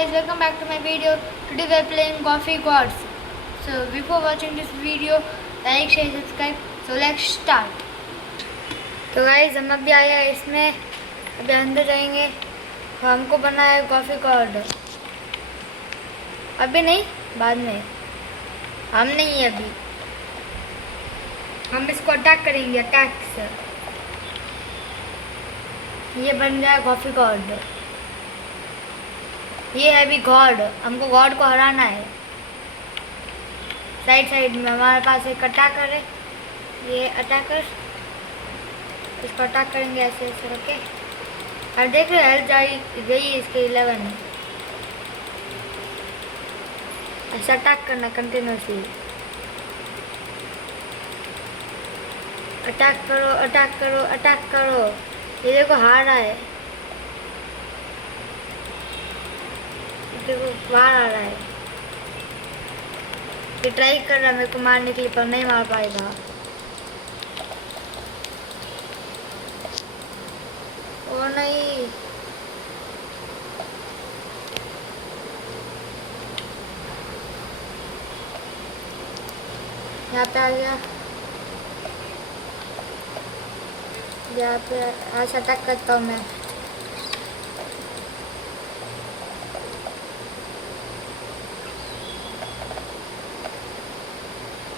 guys, welcome back to my video. Today we are playing Coffee Gods. So before watching this video, like, share, subscribe. So let's start. तो guys हम अभी आए हैं इसमें, अभी अंदर जाएंगे. तो हमको बना है कॉफ़ी गॉड. अभी नहीं, बाद में. हम नहीं अभी. हम इसको अटैक करेंगे, अटैक से. ये बन गया कॉफ़ी गॉड. ये है भी गॉड. हमको गॉड को हराना है. साइड में हमारे पास एक अटैकर है. ये अटैकर, इसको अटैक करेंगे ऐसे ऐसे रखे. और देख रहे हेल्थ गई इसके 11. ऐसा अटैक करना कंटिन्यूसली. अटैक करो, अटैक करो, अटैक करो. ये देखो हार रहा है. देखो बाहर आ रहा है. ये ट्राई कर रहा है मेरे को मारने के लिए, पर नहीं मार पाएगा. ओ नहीं, यहाँ पे आ गया. यहाँ पे ऐसा अटैक करता हूँ मैं.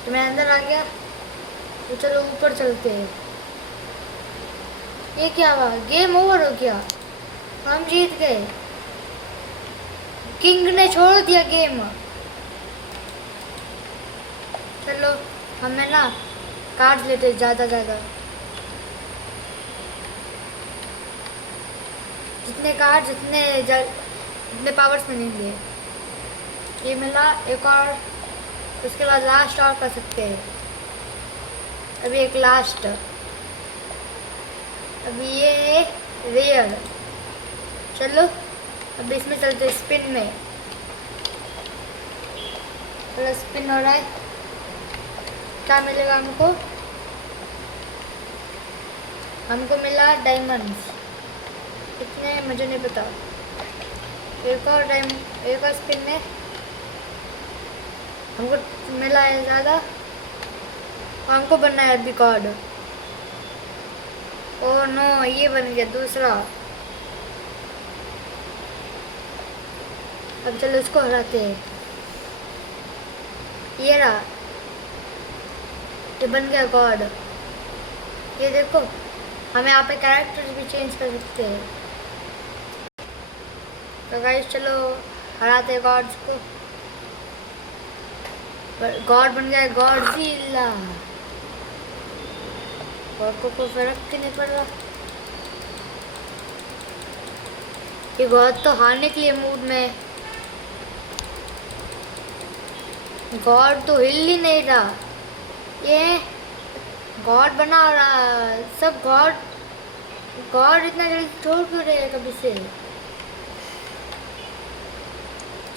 तो मैं अंदर आ गया. तो चलो ऊपर चलते हैं. ये क्या हुआ? गेम ओवर हो गया. हम जीत गए. किंग ने छोड़ दिया गेम. चलो हमें ना कार्ड लेते ज़्यादा जितने कार्ड जितने पावर्स मिलेंगे. ये मिला एक और. उसके बाद लास्ट और कर सकते हैं. अभी एक लास्ट. अभी ये रेयर. चलो अभी इसमें चलते स्पिन में. चलो स्पिन हो रहा है. क्या मिलेगा हमको? हमको मिला डायमंड्स. कितने मुझे नहीं पता. एक और स्पिन में हमको मिला है ज़्यादा. हमको बनना है अभी गॉड. ओह नो, ये बन गया दूसरा. अब चलो इसको हराते हैं. ये रहा, ये बन गया गॉड. ये देखो हम यहाँ पे कैरेक्टर्स भी चेंज कर सकते हैं. तो गाइस चलो हराते हैं गॉड्स को. गॉड बन गया गॉडजिला. गॉड को कोई फर्क भी नहीं पड़ रहा. ये गॉड तो हारने के लिए मूड में. गॉड तो हिल ही नहीं रहा. ये गॉड बना रहा सब. गॉड इतना जल्दी छोड़ क्यों रहे कभी से.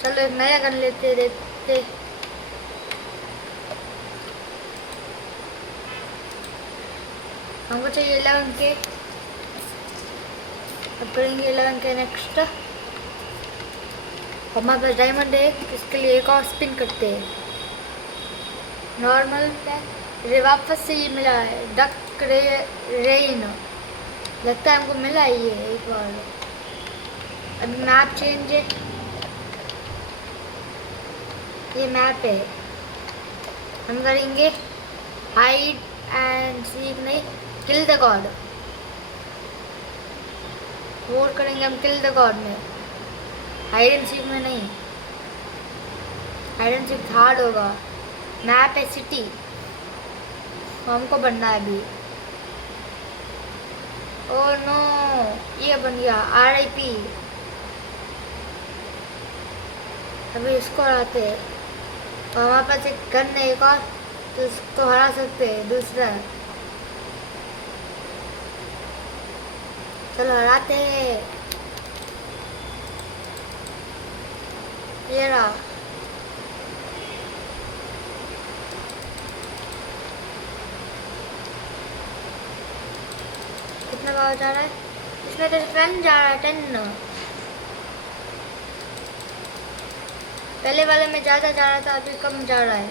चलो एक नया गन लेते देखते. हमको चाहिए 11 के. अब करेंगे 11 के नेक्स्ट. हमारे पास डायमंड है. इसके लिए एक और स्पिन करते हैं. नॉर्मल पे वापस से ये मिला है डक रेन. लगता है हमको मिला ही है एक बार. अभी मैप चेंज है. ये मैप है. हम करेंगे हाइड एंड सीक. नहीं, किल द गॉड. वोट करेंगे हम किल द गॉड में. हाइड एंड सीक में नहीं. हाइड एंड सीक हार्ड होगा. मैप है सिटी. हमको बनना है अभी. ओह नो, ये बन गया RIP. अभी इसको हराते हैं. और हमारे पास एक गन है एक और, तो इसको हरा सकते हैं दूसरा. चलो हराते हैं. ये रहा. कितना पावर जा रहा है इसमें? तो 10 जा रहा है. 10 पहले वाले में ज़्यादा जा रहा था, अभी कम जा रहा है।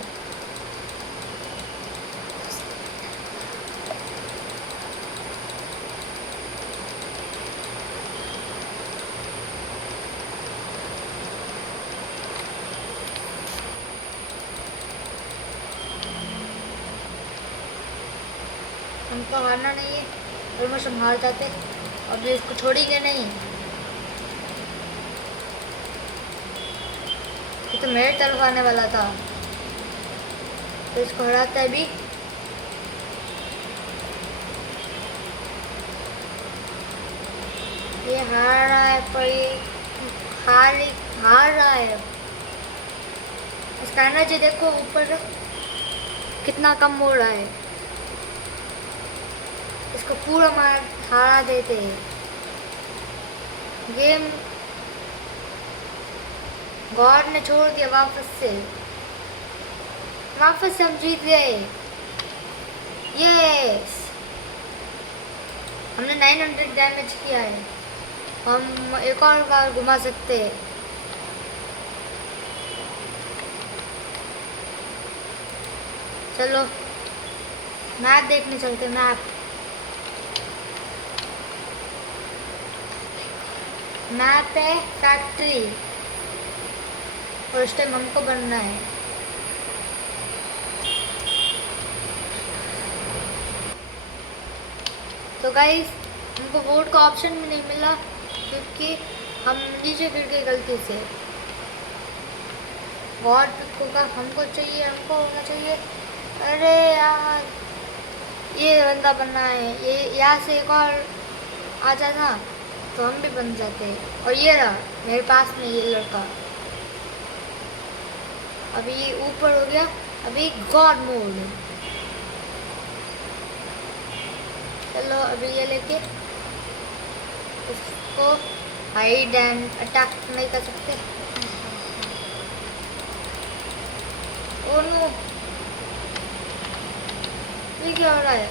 हमको हारना नहीं है, ऑलमोस्ट हम हार जाते, अब इसको छोड़ेंगे नहीं। ये तो मेरे तरफ आने वाला था, तो इसको हराते हैं अभी। ये हार रहा है, पर ये हार रहा है। इसका एनर्जी देखो ऊपर कितना कम हो रहा है। इसको पूरा हारा देते हैं। गेम गॉड ने छोड़ दिया वापस से हम जीत गए। यस, हमने 900 डैमेज किया है। हम एक और बार घुमा सकते हैं। चलो मैप देखने चलते। मैप है फैक्ट्री, और इस टाइम हमको बनना है। तो गाइस हमको वोट का ऑप्शन भी नहीं मिला, क्योंकि हम नीचे गिर गए गलती से। वोट का हमको होना चाहिए। अरे यार, ये बंदा बनना है। ये यहाँ से एक और आ जाना तो हम भी बन जाते। और ये रहा मेरे पास में ये लड़का। अभी ये ऊपर हो गया, अभी गॉड मोड। चलो अभी ये लेके उसको हाइड एंड अटैक नहीं कर सकते। ओ नो, ये क्या हो रहा है?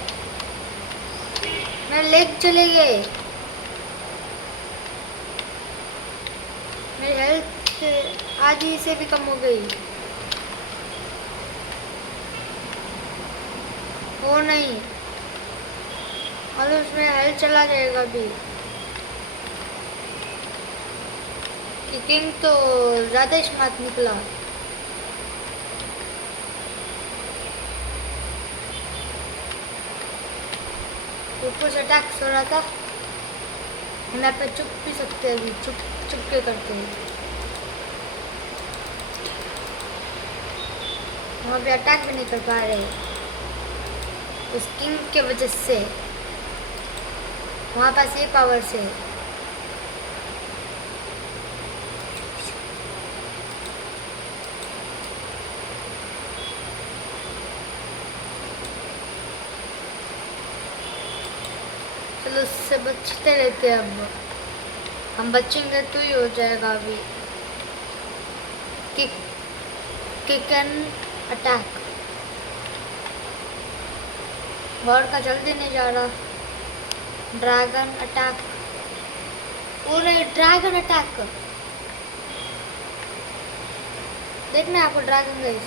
मेरे लेग चले गए। मेरी हेल्थ आधी से भी कम हो गई। वो नहीं, और उसमें हेल्थ चला जाएगा अभी। किंग तो ज़्यादा स्मार्ट निकला। ऊपर से अटैक हो रहा था। हम पे चुप भी सकते हैं, अभी चुप के करते हैं। हम अभी अटैक भी नहीं कर पा रहे उस किंग के वजह से। वहाँ पास ये पावर से। चलो उससे बचते रहते हैं। अब हम बचेंगे तो ही हो जाएगा। अभी किक एंड अटैक। गॉड का जल्दी नहीं जा रहा। Dragon attack. ओ नहीं, ड्रैगन अटैक। देखना है आपको ड्रैगन गाइस।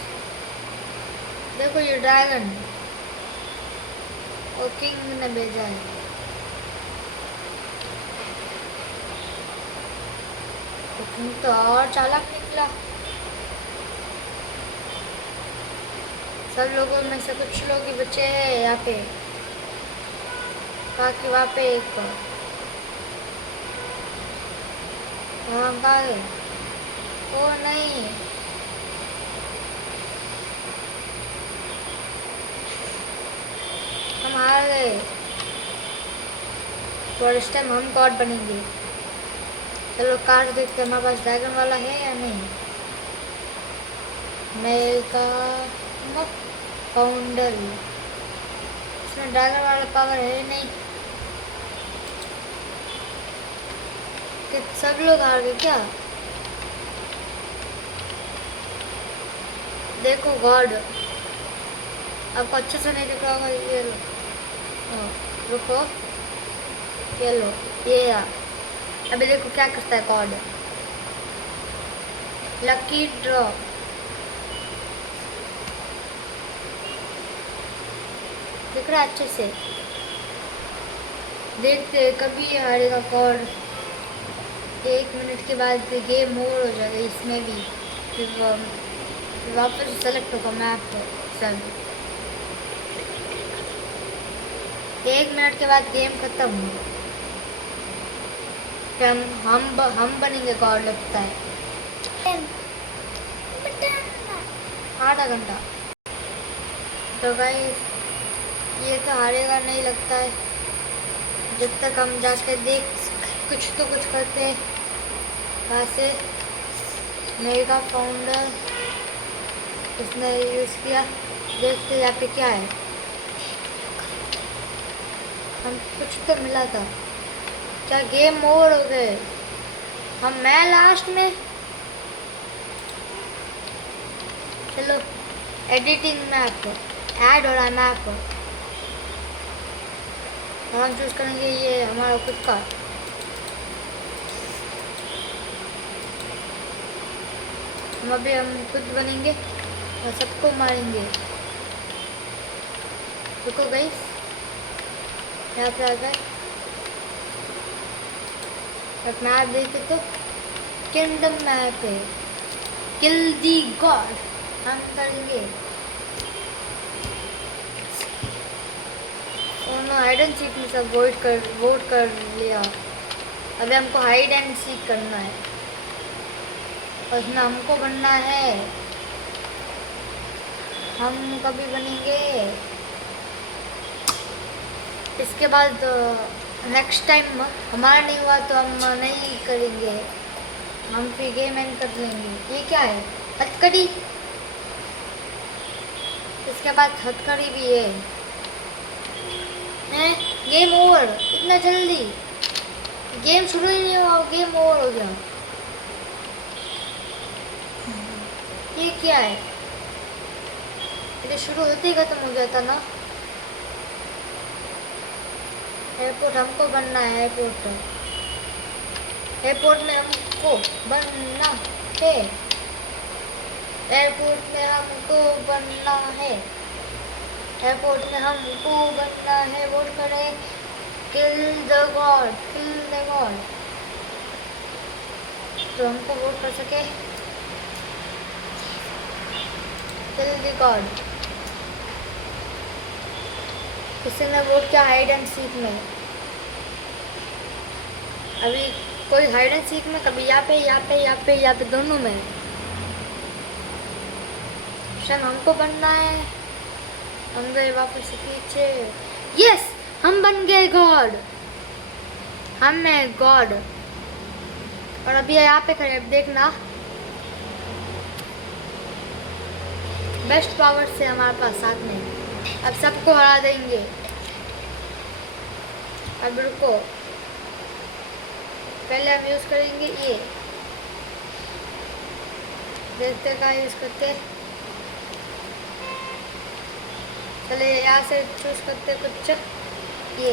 देखो ये ड्रैगन और किंग ने भेजा है। किंग तो और चालाक निकला। सब लोगों में से कुछ लोग ही बचे हैं यहाँ पे, बाकी वहाँ पे एक है। ओ नहीं, हम हार गए। और इस टाइम हम गॉड बनेंगे। चलो कार्ड देखते हैं हमारे पास ड्रैगन वाला है या नहीं। मेल का फाउंडर, इसमें ड्रैगन वाला पावर है नहीं। कि सब लोग हार गए क्या? देखो गॉड, आपको अच्छे से नहीं दिख रहा होगा। ये लो, रुको, ये लो, ये यार। अभी देखो क्या करता है गॉड। Lucky draw. दिख रहा अच्छे से, देखते कभी हारेगा कौन। 1 मिनट के बाद गेम ओवर हो जाएगा इसमें भी, फिर वापस सेलेक्ट होगा मैप सब। 1 मिनट के बाद गेम खत्म हो, फिर हम बनेंगे गॉड लगता है। आधा घंटा तो गाइस ये तो हारेगा नहीं लगता है, जब तक हम जाके देख कुछ तो कुछ करते हैं। वहाँ से मेगा फाउंडर इसने यूज़ किया, देखते यहाँ पे क्या है। हम कुछ तो मिला था क्या? गेम ओवर हो गए हम, मैं लास्ट में। चलो एडिटिंग मैप, ऐड हो रहा है मैप, और हम चूज करेंगे ये हमारा खुद का। हम खुद बनेंगे और सबको मारेंगे। रुको गाइस, यहाँ पे आ गए। मैप देखे तो किंगडम मैप है, किल दी गॉड हम करेंगे। हाइड एंड सीक में सब वोट कर लिया। अभी हमको हाइड एंड सीक करना है और उसमें हमको बनना है। हम कभी बनेंगे इसके बाद, नेक्स्ट टाइम हमारा नहीं हुआ तो हम नहीं करेंगे, हम फिर गेम एंड कर लेंगे। ये क्या है? हथकड़ी। इसके बाद हथकड़ी भी है। गेम ओवर, इतना जल्दी गेम शुरू ही नहीं हुआ, गेम ओवर हो गया। ये क्या है? ये शुरू होते ही खत्म हो गया था ना। एयरपोर्ट हमको बनना है, एयरपोर्ट में हमको बनना है, एयरपोर्ट में हमको बनना है, एयरपोर्ट में हमको बनना है। वोट करें, kill the God, kill the God. तो हमको वोट कर सके, किल द गॉड। इससे मैं वोट क्या हाइड एंड सीक में। अभी कोई हाइड एंड सीक में, कभी यहाँ पे यहाँ पे यहाँ पे यहाँ पे दोनों में। शायद हमको बनना है। हम गए वापस पीछे। यस, हम बन गए गॉड, हम है गॉड। और अभी यहाँ पे खड़े, अब देखना बेस्ट पावर से हमारे पास साथ में, अब सबको हरा देंगे। अब रुको, पहले हम यूज करेंगे ये, देखते का यूज करते। चले यहाँ से चूज करते कुछ ये,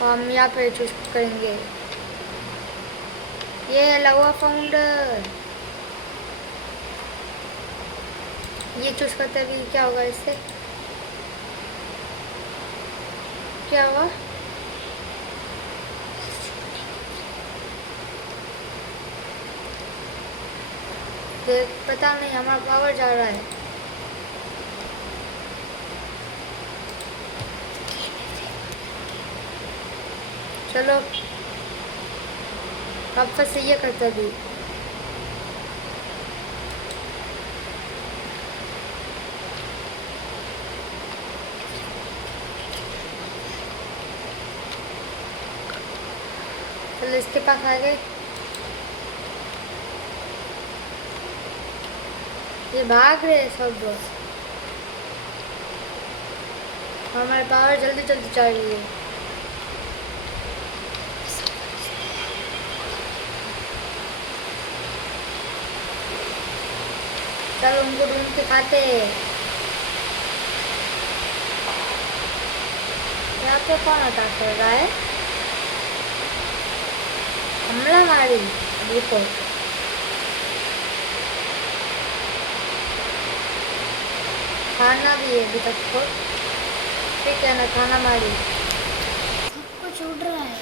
हम यहाँ पे चूज करेंगे ये लावा फाउंडर। ये चूज करते अभी क्या होगा इससे, क्या हुआ? पता नहीं, हमारा पावर जा रहा है। चलो वापस से ये करते भी। चलो इसके पास आ गए। ये भाग रहे सब दोस्त, हमारे पावर जल्दी जल्दी चल रही है। चलो उनको ढूंढ के खाते हैं। यहाँ पे कौन अटैक कर रहा है? हमला मारी, देखो खाना भी है अभी तक को, ठीक है ना, खाना मारी सब कुछ उड़ रहा है।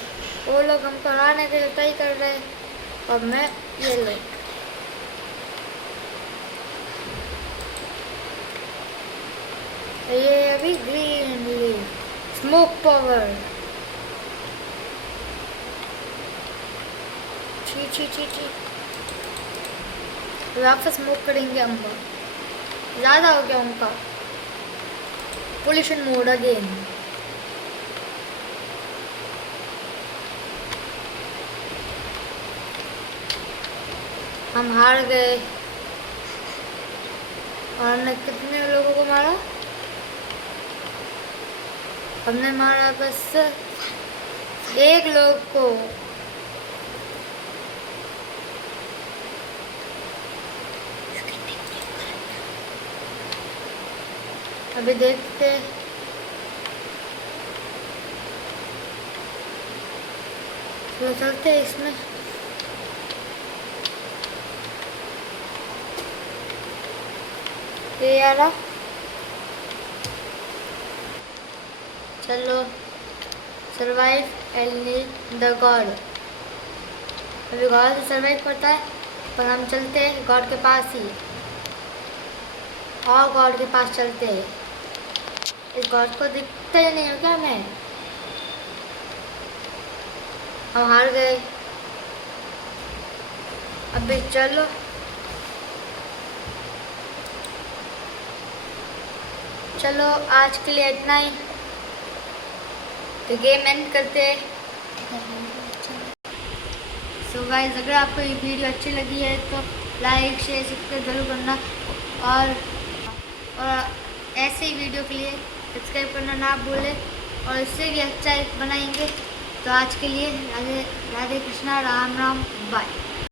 वो लोग हमको हराने के लिए ट्राई कर रहे हैं और मैं ये लोग ये अभी ग्रीन स्मोक पावर। छी छी छी छी, वापस स्मोक करेंगे हम। ज़्यादा हो गया उनका पोल्यूशन मोड अगेन। हम हार गए और हमने कितने लोगों को मारा? हमने मारा बस एक लोग को। अभी देखते तो चलते हैं इसमें। ये यारा चलो सर्वाइव एंड द गॉड। अभी गॉड से सर्वाइव करता है, पर हम चलते हैं गॉड के पास ही, और गॉड के पास चलते हैं। इस गॉड को दिखते ही नहीं हो क्या मैं? हम हार गए। अभी चलो चलो आज के लिए इतना ही, तो गेम एंड करते हैं। सो गाइस, अगर आपको ये वीडियो अच्छी लगी है तो लाइक शेयर सब्सक्राइब जरूर करना, और ऐसे ही वीडियो के लिए सब्सक्राइब करना ना भूलें, और इससे भी अच्छा एक बनाएंगे। तो आज के लिए राधे राधे कृष्णा, राम राम, बाय।